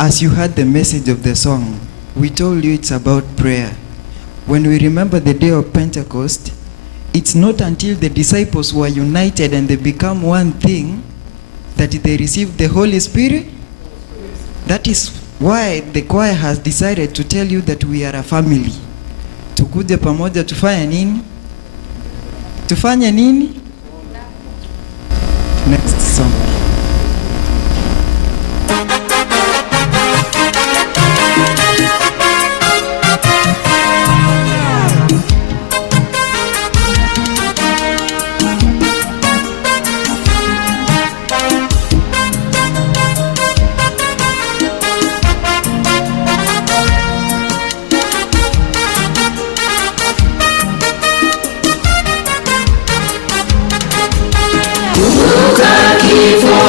As you heard the message of the song, we told you it's about prayer. When we remember the day of Pentecost, it's not until the disciples were united and they become one thing that they received the Holy Spirit. That is why the choir has decided to tell you that we are a family. Tukuje pamoja tufanye nini? Tufanye nini? Next song. Kifo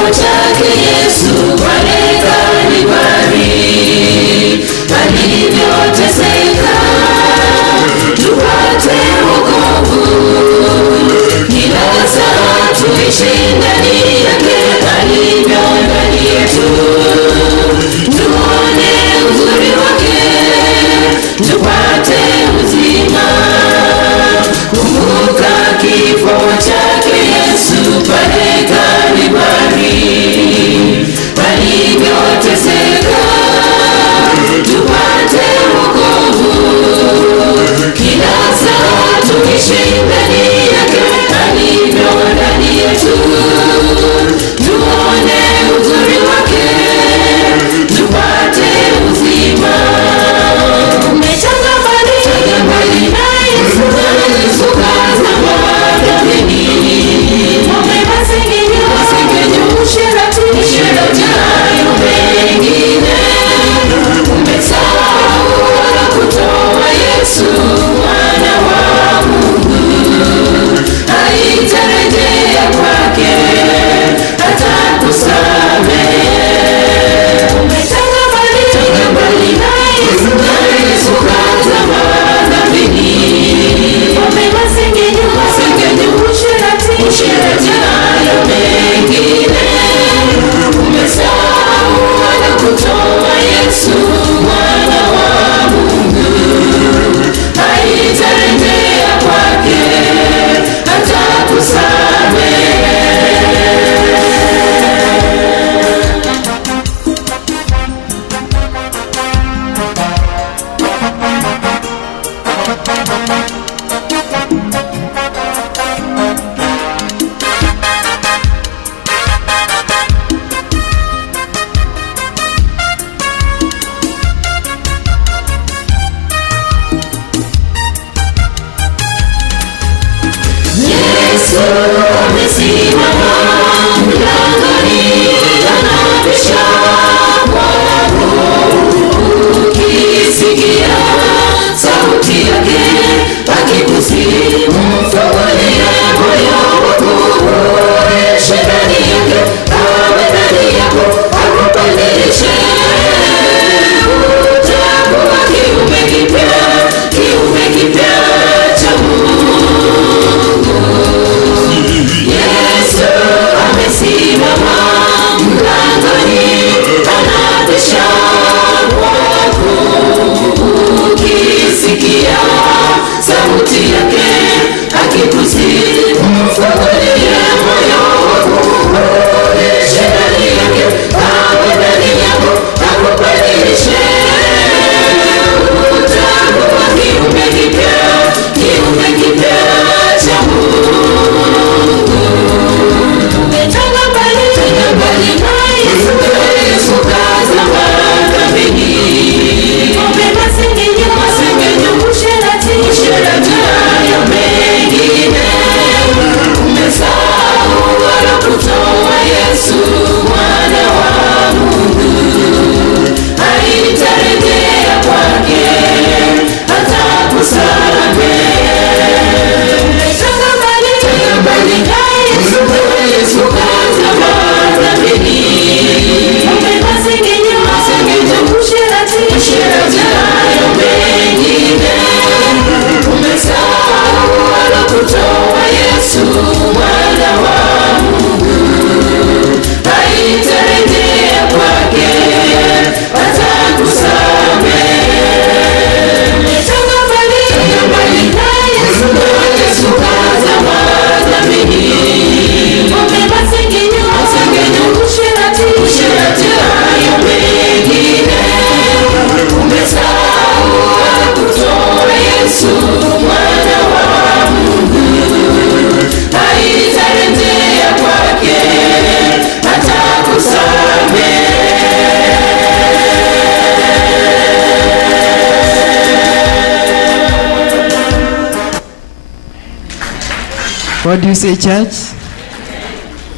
What do you say, church?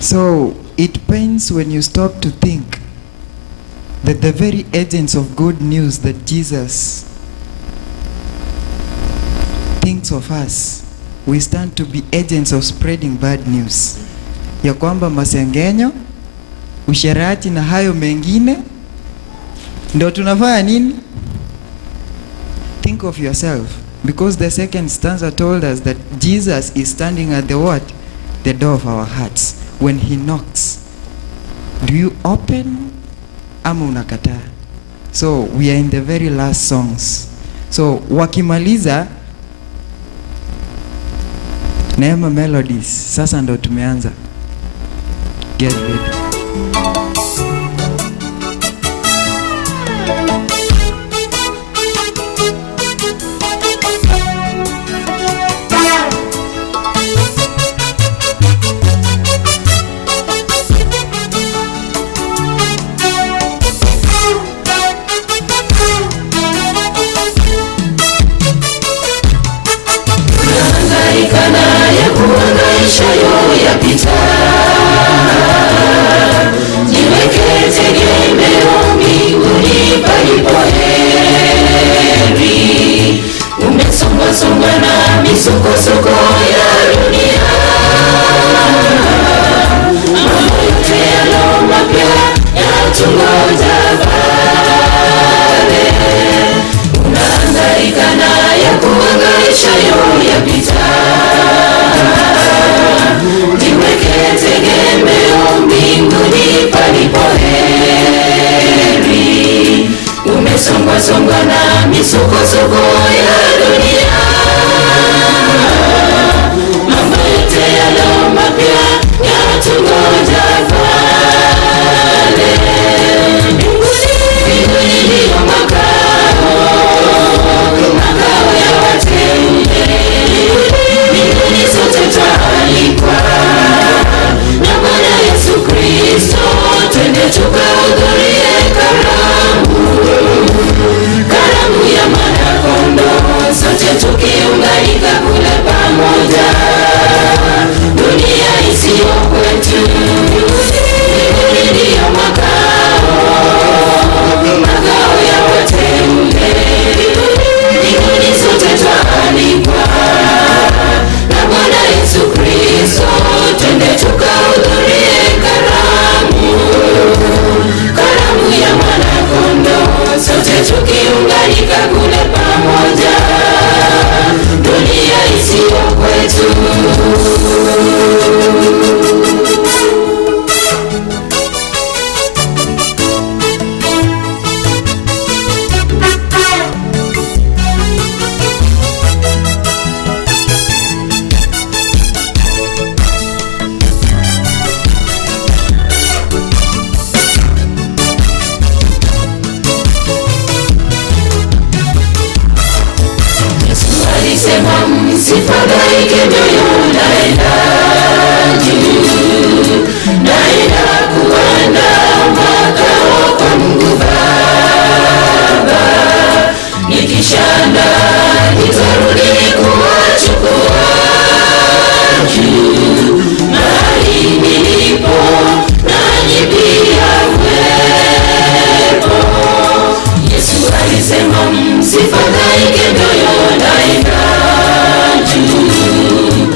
So it pains when you stop to think that the very agents of good news that Jesus thinks of us, we stand to be agents of spreading bad news, ya kwamba masengenyo, usherati na hayo mengine ndio tunafanya nini? Think of yourself, because the second stanza told us that Jesus is standing at the what? The door of our hearts. When he knocks, do you open ama unakataa? So we are in the very last songs. So wakimaliza Neema Melodies, sasa ndo tumeanza. Get ready. Misukosuko ya dunia, mambo yote yalo mapya yatungoja pale. Unahangaika na ya kuhangaisha yapita, jiweke tegemeo mbinguni palipo heri. Umesongwa na misukosuko ya dunia, yatungoja pale. Mbinguni ndiyo makao ya wateule. Mbinguni sote twaalikwa na Bwana Yesu Kristo, twende tukahudhurie karamu ya Mwana-Kondoo, sote tukiunganika kule pamoja. Dunia isiyo kwetu, mbinguni ndiyo makao ya wateule. Mbinguni sote twaalikwa na Bwana Yesu Kristo, twende tukahudhurie karamu ya Mwana-Kondoo, sote tukiunganika kule pamoja. Dunia isiyo kwetu. Alisema msifadhaike mioyo, naenda juu, naenda kuandaa makao kwa Mungu Baba. Nikishaandaa nitarudi kuwachukua juu, mahali nilipo nanyi pia mwepo. Yesu alisema msifadhaike mioyo, naenda juu,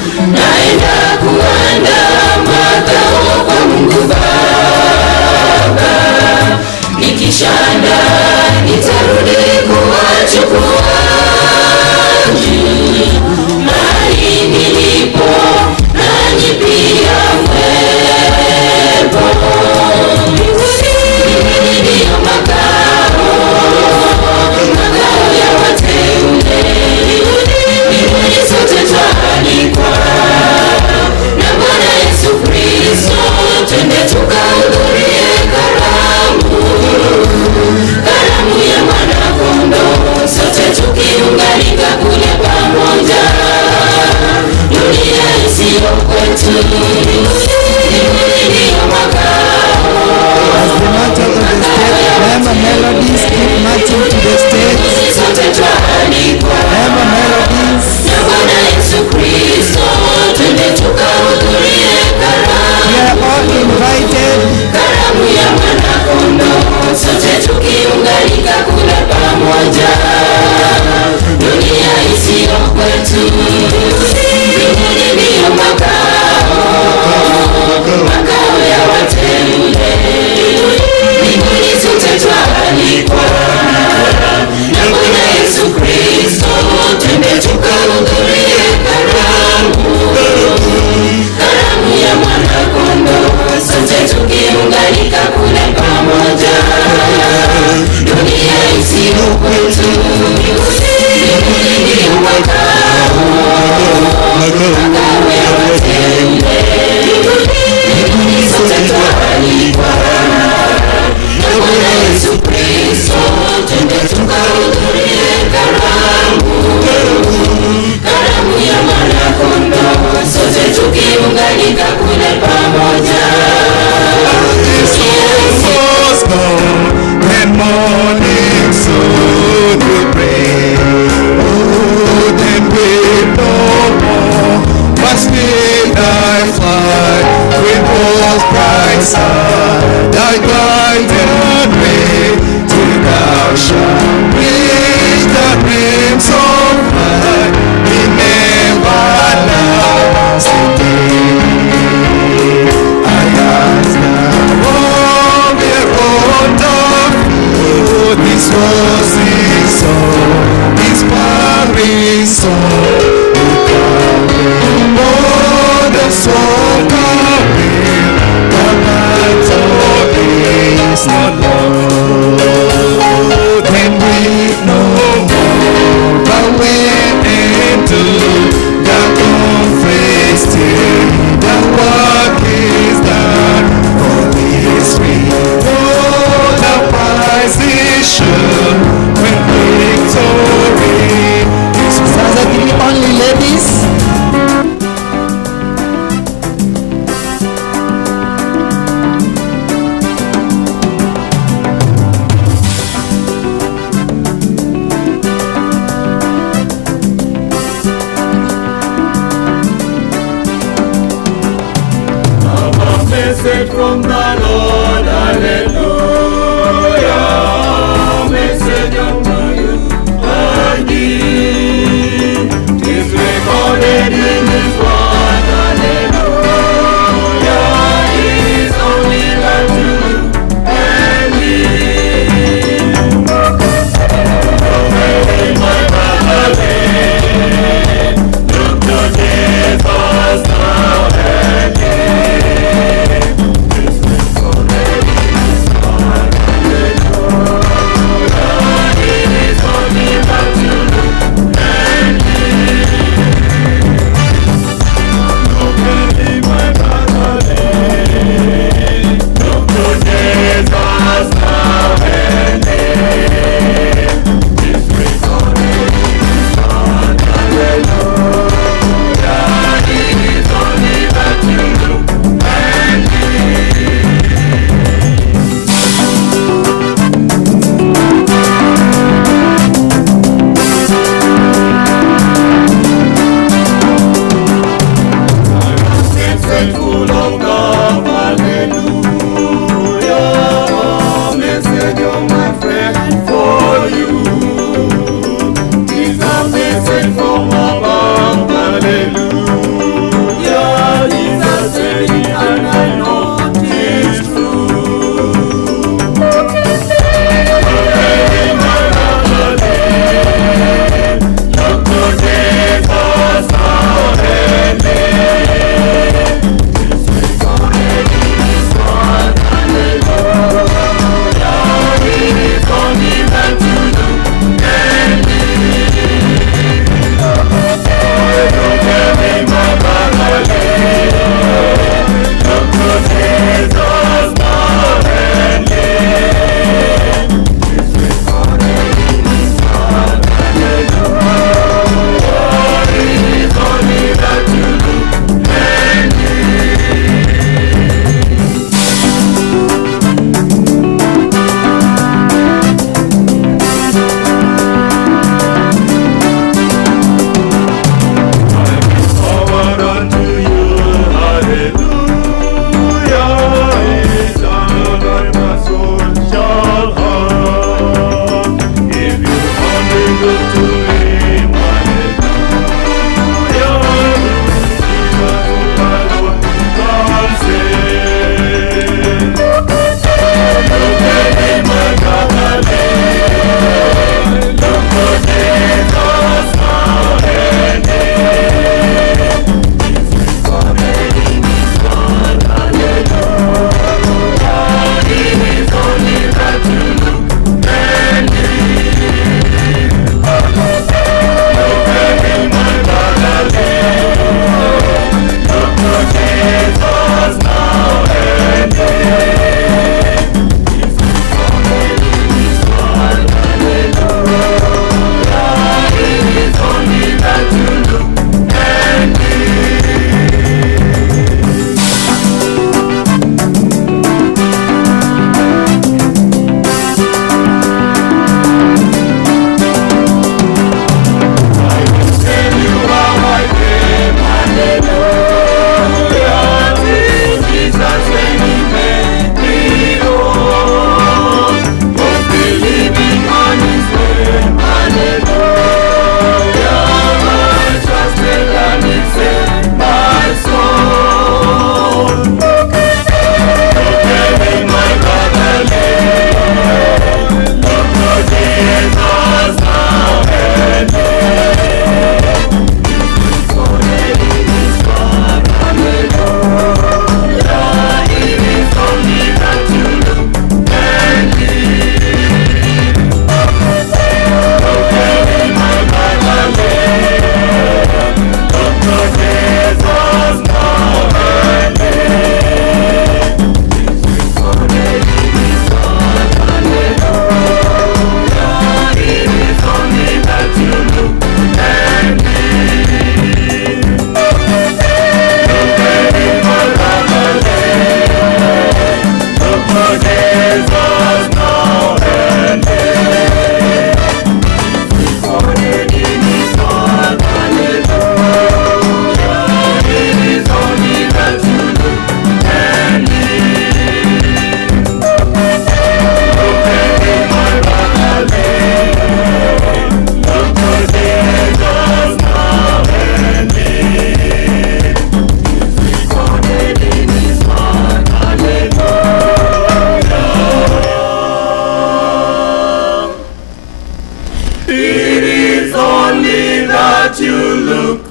tukiunganika kule pamoja. Dunia isiyo kwetu, mbinguni ndiyo makao ya wateule. Mbinguni sote twaalikwa na Bwana Yesu Kristo, twende tukahudhurie karamu ya Mwana-Kondoo, sote tukiunganika kule pamoja. Dunia isiyo kwetu, mbinguni ndiyo makao ya wateule. Mbinguni sote twaalikwa na Bwana Yesu Kristo, twende tukahudhurie karamu ya Mwana-Kondoo, sote tukiunganika kule pamoja. And morning soon will It is only that you look.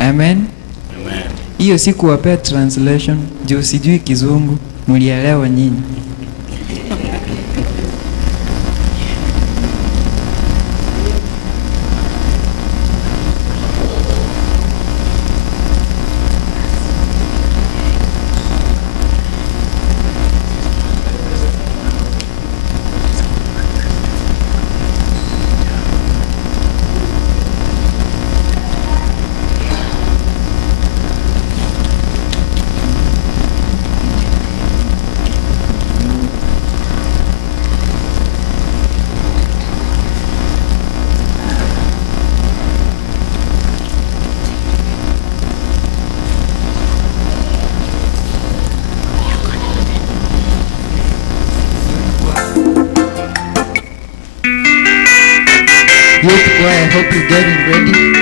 Amen. Amen. Hiyo si kuwapea translation juu sijui Kizungu, mlielewa nyinyi. Youth choir, I hope you're getting ready.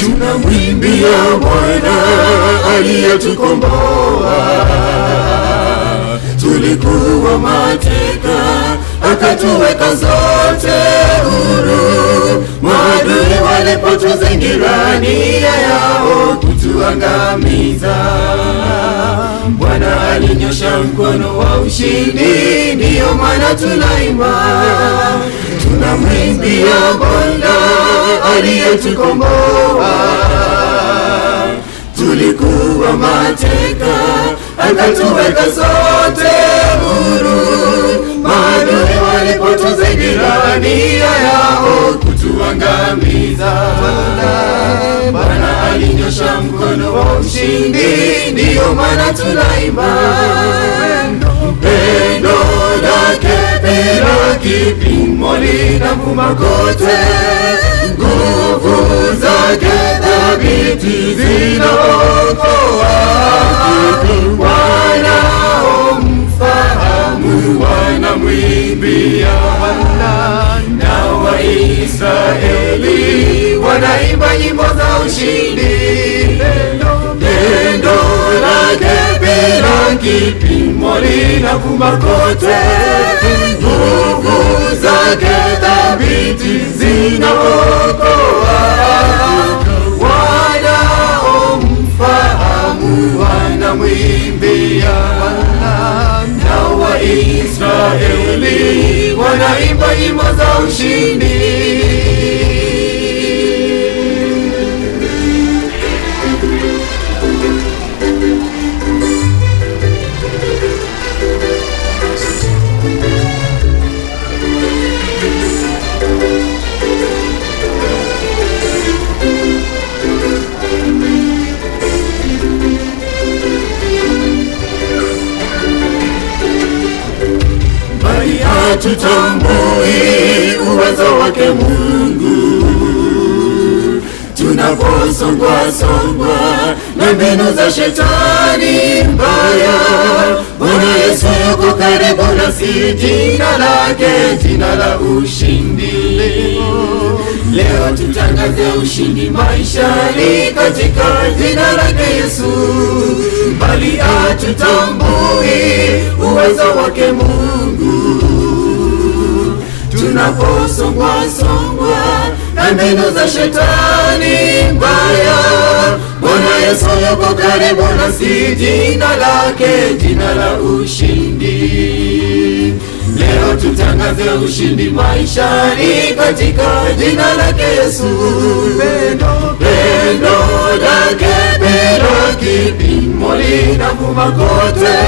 Tunamwimbia Bwana aliyetukomboa. Tulikuwa mateka, akatuweka zote huru. Maadui walipotuzingira nia yao kutuangamiza, Bwana alinyosha mkono wa ushindi, ndiyo maana tunaimba. Tunamwimbia Bwana aliyetukomboa. Tulikuwa mateka, akatuweka sote huru. Maadui walipotuzingira, nia yao kutuangamiza. Bwana alinyosha mkono wa ushindi, ndiyo maana tunaimba. Pendo lake bila kipimo linavuma kote, nguvu zake thabiti zinaokoa. Wanaomfahamu wanamwimbia. Na Waisraeli wanaimba nyimbo za ushindi. Pendo lake bila kipimo linavuma kote, nguvu zake thabiti zinaokoa. Wanaomfahamu wanamwimbia. Na Waisraeli wanaimba nyimbo za ushindi. Hatutambui uwezo wake Mungu tunaposongwa na mbinu za shetani mbaya. Bwana Yesu yuko karibu nasi, jina lake jina la ushindi. Leo tutangaze ushindi maishani katika jina lake Yesu. Bali hatutambui uwezo wake Mungu tunaposongwa na mbinu za shetani mbaya. Bwana Yesu yuko karibu nasi, jina lake jina la ushindi. Leo tutangaze ushindi maishani katika jina lake Yesu. Pendo lake bila kipimo linavuma kote,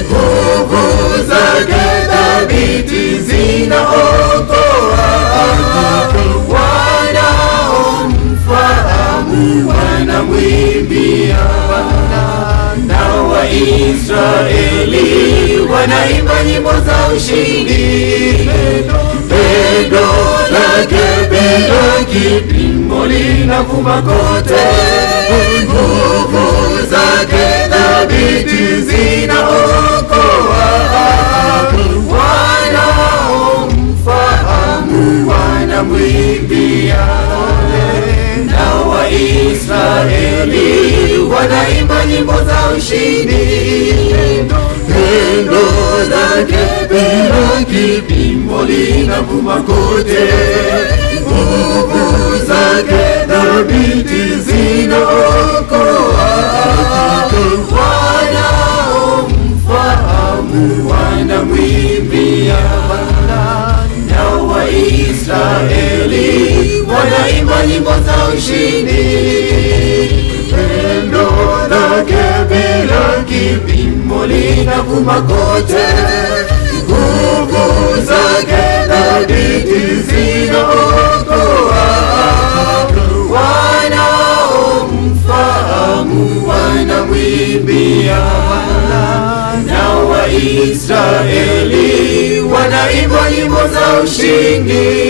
nguvu zake thabiti zinaokoa. Wanaomfahamu wanamwimbia. Na Waisraeli wanaimba nyimbo za ushindi. Pendo lake bila kipimo linavuma kote, nguvu zake thabiti zinaokoa. Wanaomfahamu wanamwimbia. Na Waisraeli wanaimba nyimbo za ushindi. Pendo lake bila kipimo linavuma kote, nguvu zake thabiti zinaokoa. Wanaomfahamu wanamwimbia. Na Waisraeli wanaimba nyimbo za ushindi. Pendo lake bila kipimo linavuma kote, nguvu zake thabiti zinaokoa. Wanaomfahamu wanamwimbia. Na Waisraeli wanaimba nyimbo za ushindi.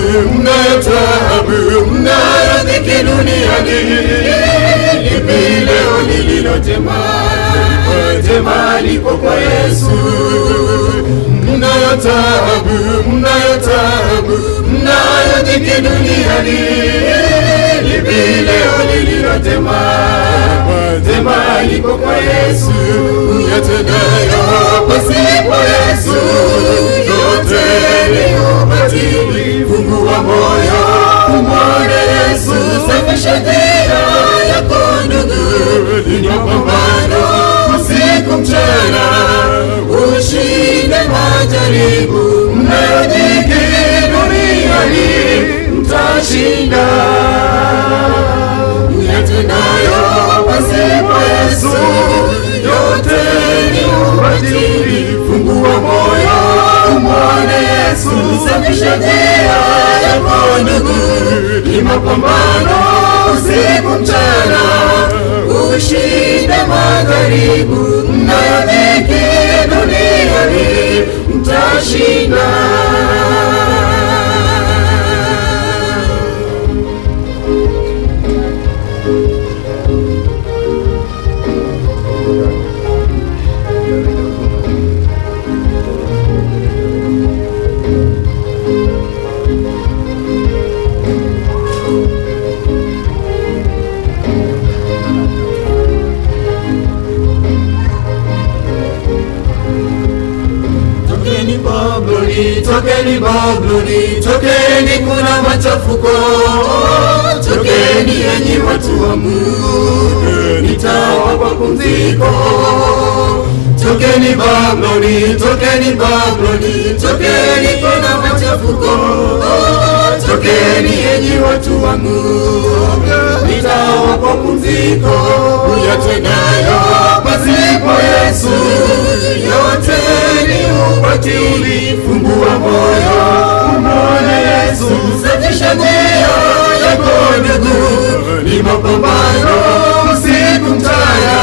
mnayo taabu, mnayo dhiki duniani, lipi leo lililo jema? Jema liko kwa Yesu. Mnayo taabu, mnayo taabu, mnayo dhiki duniani, lipi leo lililo jema? Jema liko kwa Yesu. Yatendayo pasipo Yesu yote ni ubatili. Fungua moyo umwone Yesu, safisha njia yako ndugu. Ni mapambano usiku mchana, ushinde majaribu. Mnayo dhiki duniani, mtashinda. Yatendayo pasipo Yesu yote ni ubatili. Fungua moyo umwone Yesu, safisha njia yako ndugu. Ni mapambano usiku mchana, ushinde majaribu. Mnayo dhiki duniani, mtashinda. Tokeni Babuloni, tokeni kuna machafuko. Tokeni enyi watu wa Mungu, nitawapa pumziko. Tokeni Babuloni, tokeni Babuloni, tokeni kuna machafuko. Tokeni enyi watu wa Mungu, nitawapa pumziko. Yatendayo pasipo Yesu yote ni ubatili. Fungua moyo umwone Yesu, safisha njia yako ndugu. Ni mapambano usiku mchana,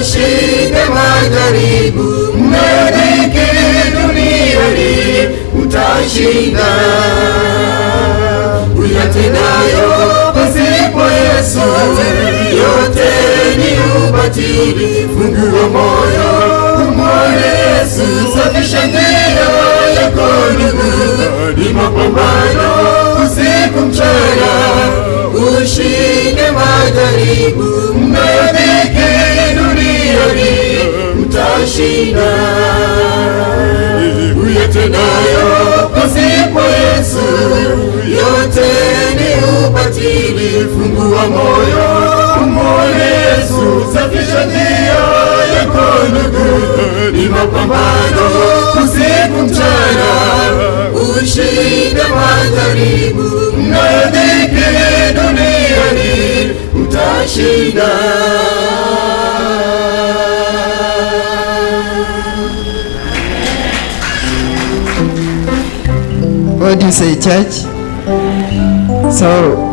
ushinde majaribu. Mnayo dhiki duniani, mtashinda. Yatendayo pasipo Yesu yote ni ubatili. Fungua moyo umwone Yesu, safisha njia yako ndugu. Ni mapambano usiku mchana, ushinde majaribu. Mnayo dhiki duniani, mtashinda. Yatendayo pasipo Yesu yote ni ubatili. Fungua moyo umwone Yesu, safisha njia yako ndugu. Ni mapambano usiku mchana, ushinde majaribu. Mnayo dhiki duniani, mtashinda. What do you say, church? So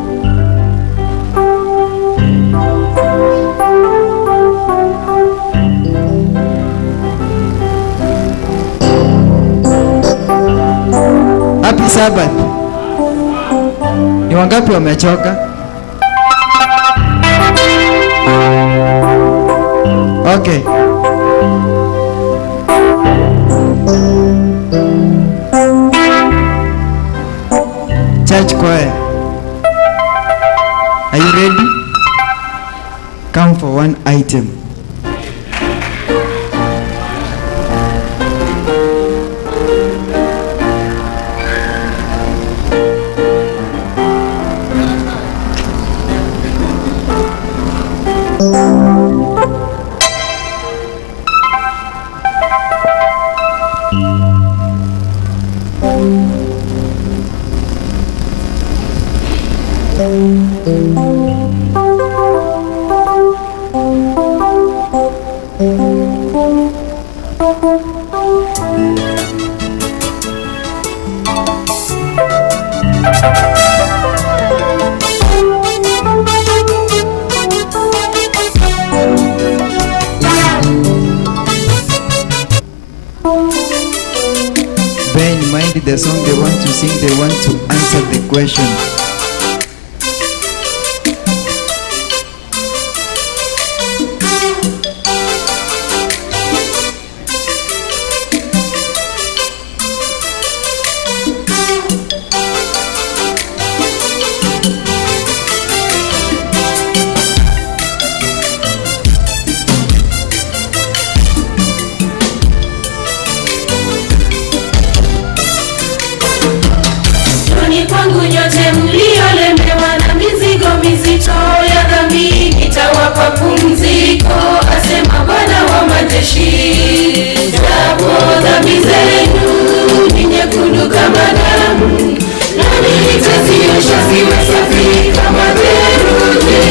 happy Sabbath. Ni wangapi wamechoka? Okay. Church choir, are you ready? Come for one item. Benny mind the song they want to sing, they want to answer the question. Kwangu nyote mliolemewa na mizigo mizito ya dhambi, nitawapa pumziko, asema Bwana wa majeshi. Japo dhambi zenu ni nyekundu kama damu, nami nitaziosha ziwe safi kama theluji.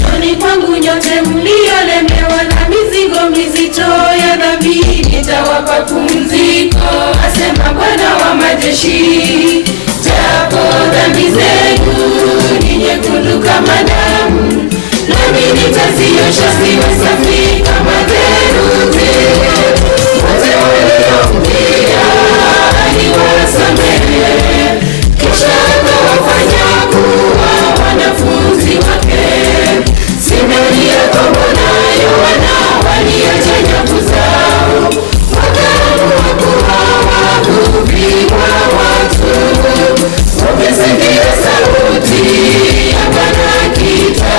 Njooni kwangu nyote mliolemewa na mizigo mizito ya dhambi, nitawapa pumziko, asema Bwana wa majeshi. Japo dhambi zenu ni nyekundu kama damu, nami nitaziosha ziwe safi kama theluji. Wote waliomjia aliwasamehe, kisha akawafanya kuwa wanafunzi wake. Simoni, Yakobo na Yohana waliacha nyavu zao, wakaamua kuwa wavuvi wa watu. Ukisikia sauti ya Bwana akiita,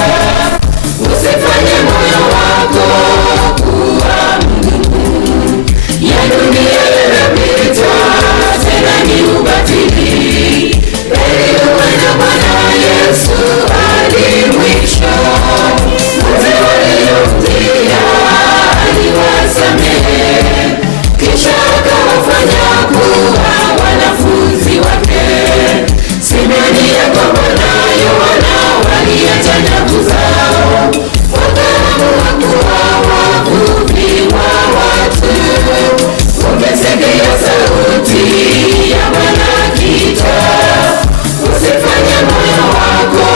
usifanye moyo wako kuwa mgumu. Ya dunia yanapita, tena ni ubatili. Heri uwe na Bwana Yesu hadi mwisho. Wote waliomjia aliwasamehe, kisha akawafanya kuwa wanafunzi wake. Simoni, Yakobo na Yohana waliacha nyavu zao, wakaamua kuwa wavuvi wa watu. Ukisikia sauti ya Bwana akiita, usifanye moyo wako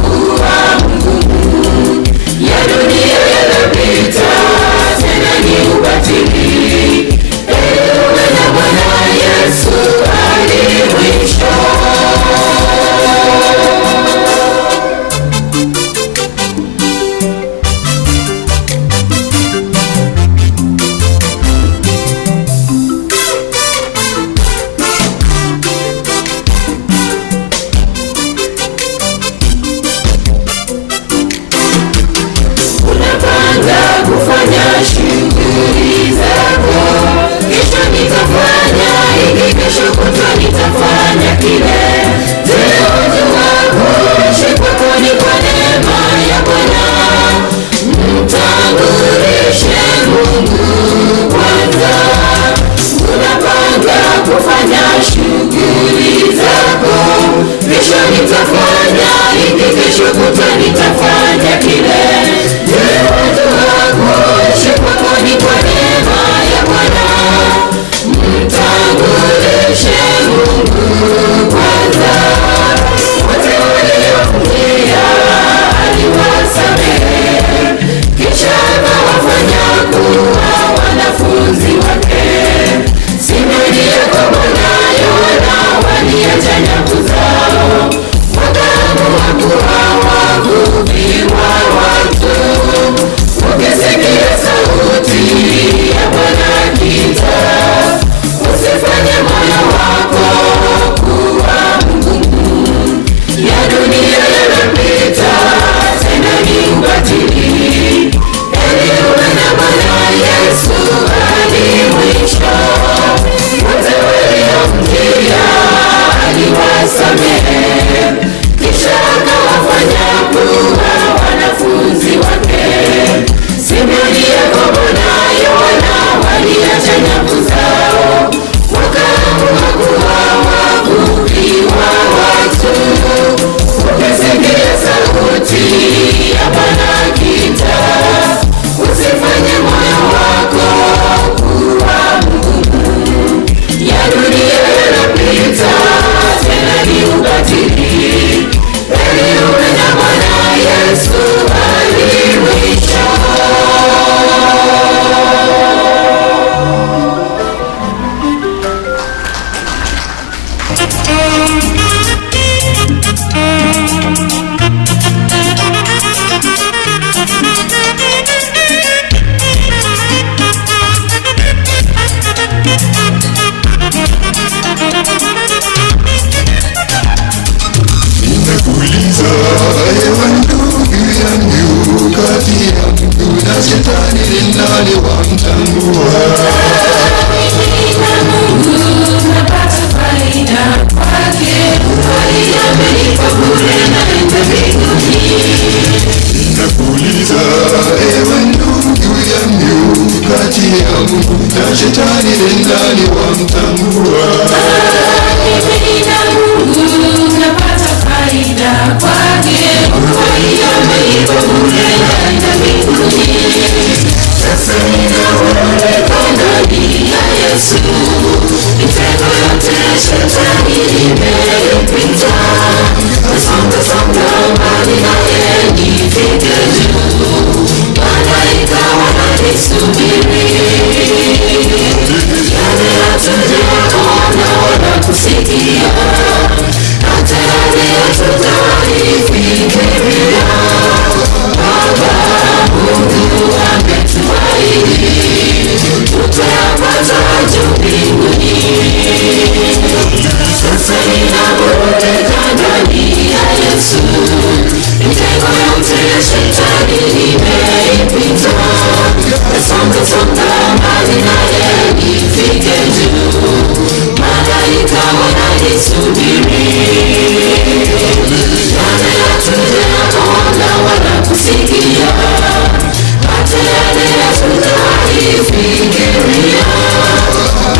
kuwa mgumu. Ya dunia yanapita, tena ni ubatili. Heri uwe na Bwana Yesu hadi mwisho. Unapanga kufanya shughuli zako, kesho nitafanya hiki, kesho kutwa nitafanya kile. Je, wajua kuishi kwako ni kwa neema ya Bwana? Mtangulishe Mungu kwanza. Unapanga kufanya shughuli zako, kesho nitafanya hiki, kesho kutwa nitafanya kile. Je, wajua kuishi kwako ni kwa neema ya Bwana? Mtangulishe Mungu kwanza. nani ni nani wamtambua? Mimi na Mungu napata faida kwake, faida ameipa bure na mbinguni. Sasa ninaonekana ndani ya Yesu, mitego yote ya shetani imepita. Nasonga mbali naye nifike juu, malaika wananisubiri. Yale hatujaona wala kusikia, hata yale hatujawahi fikiria, Baba Mungu ametuahidi tutayapata juu mbinguni. Sasa ninaboreka ndani ya Yesu, mitego yote ya shetani imeipita. Nasonga mbali naye nifike juu, malaika wananisubiri. Yale hatujaona wala kusikia, hata yale hatujawahi fikiria,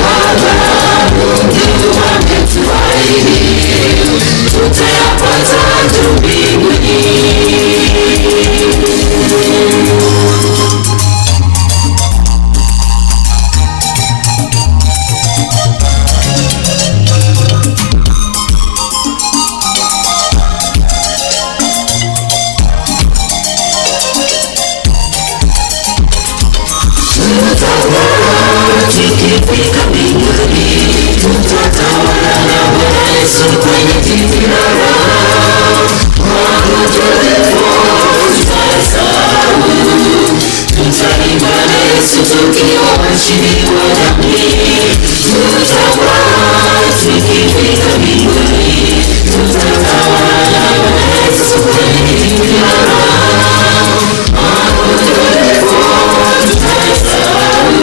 Baba Mungu ametuahidi tutayapata juu mbinguni. Tukifika mbinguni, tutatawala na Bwana Yesu kwenye kiti cha raha. Magonjwa yetu tutasahau, tutaimba na Yesu tukiwa washindi wa dhambi. Tukifika mbinguni, tutatawala na Bwana Yesu kwenye kiti cha raha. Magonjwa yetu tutasahau,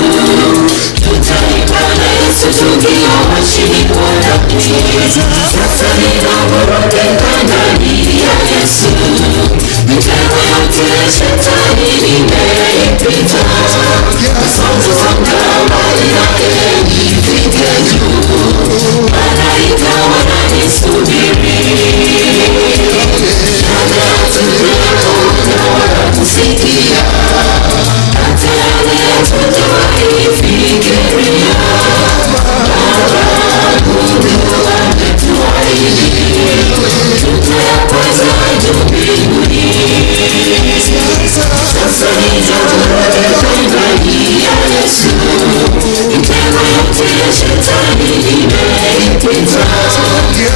tutaimba na Yesu tukiwa washindi wa dhambi. Sasa ninaboreka ndani ya Yesu, mitego yote ya shetani imeipita. Nasonga mbali naye nifike juu, malaika wananisubiri. Yale hatujaona wala kusikia, hata yale hatujawahi fikiria, Baba Mungu ametuahidi tutayapata juu mbinguni. Sasa ninaboreka ndani ya Yesu, mitego yote ya shetani imeipita.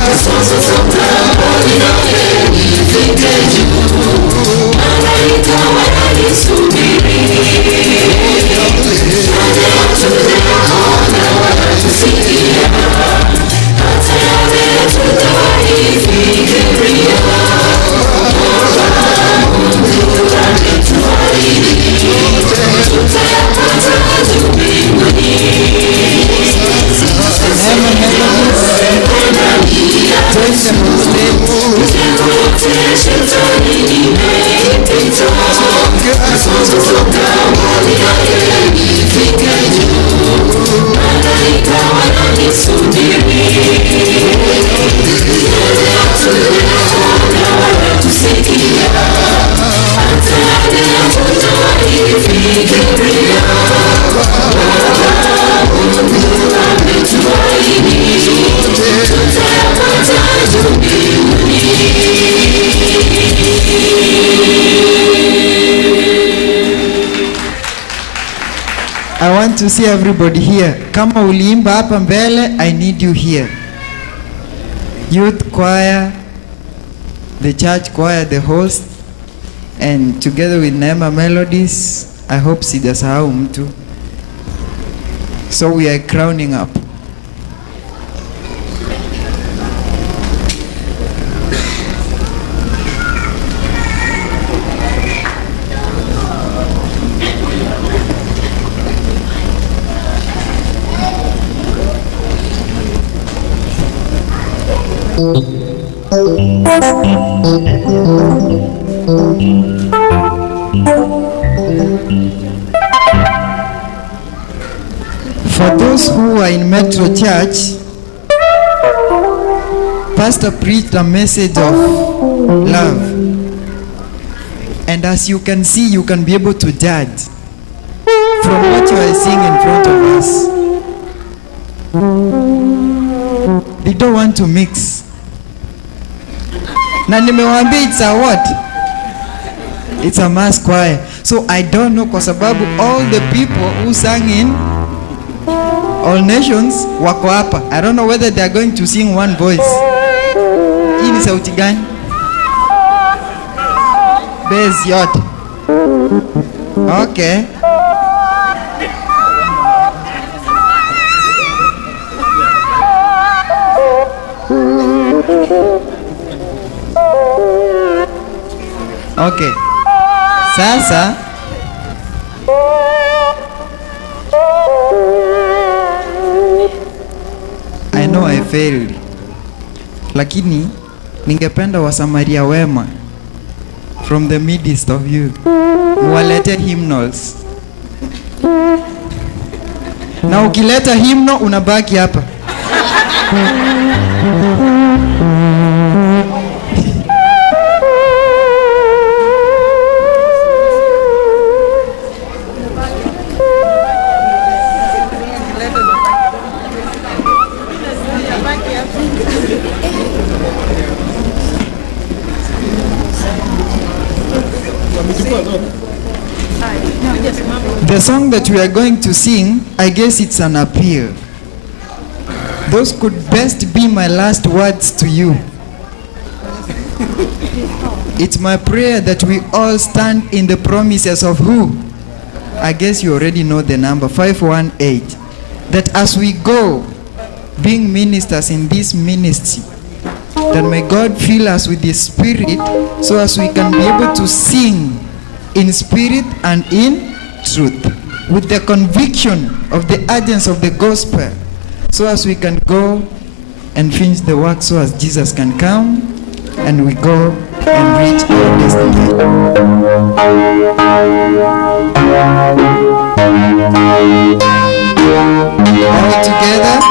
Nasonga mbali naye nifike juu, malaika wananisubiri. Yale hatujaona wala kusikia, hata yale hatujawahi fikiria, Baba Mungu ametuahidi tutayapata juu mbinguni. Sasa ninaboreka ndani ya Yesu, mitego yote ya shetani imeipita. Nasonga mbali naye nifike juu, malaika wananisubiri. Yale hatujaona wala kusikia, hata yale hatujawahi fikiria, Baba Mungu ametuahidi tutayapata juu mbinguni. I want to see everybody here. Kama uliimba hapa mbele, I need you here. Youth choir, the church choir, the host, and together with Neema Melodies, I hope sijasahau mtu. So we are crowning up. For those those who are in Metro Church, Pastor preached a message of love. And as you can see, you can be able to judge from what you are seeing in front of us. They don't want to mix. Na nimewaambia it's a what? It's a mass choir. So I don't know kwa sababu all the people who sang in All Nations wako hapa. I don't know whether they are going to sing one voice. Hii ni sauti gani? Bass yote. Okay. Okay. Sasa I know I failed. Lakini ningependa wasamaria wema from the midst of you muwalete hymnals. Na ukileta hymno unabaki hapa. The song that we are going to sing, I guess it's an appeal. Those could best be my last words to you. It's my prayer that we all stand in the promises of who? I guess you already know the number, 518. That as we go, being ministers in this ministry, that may God fill us with His Spirit so as we can be able to sing in spirit and in truth, with the conviction of the urgency of the gospel, so as we can go and finish the work, so as Jesus can come and we go and reach our destiny. All together.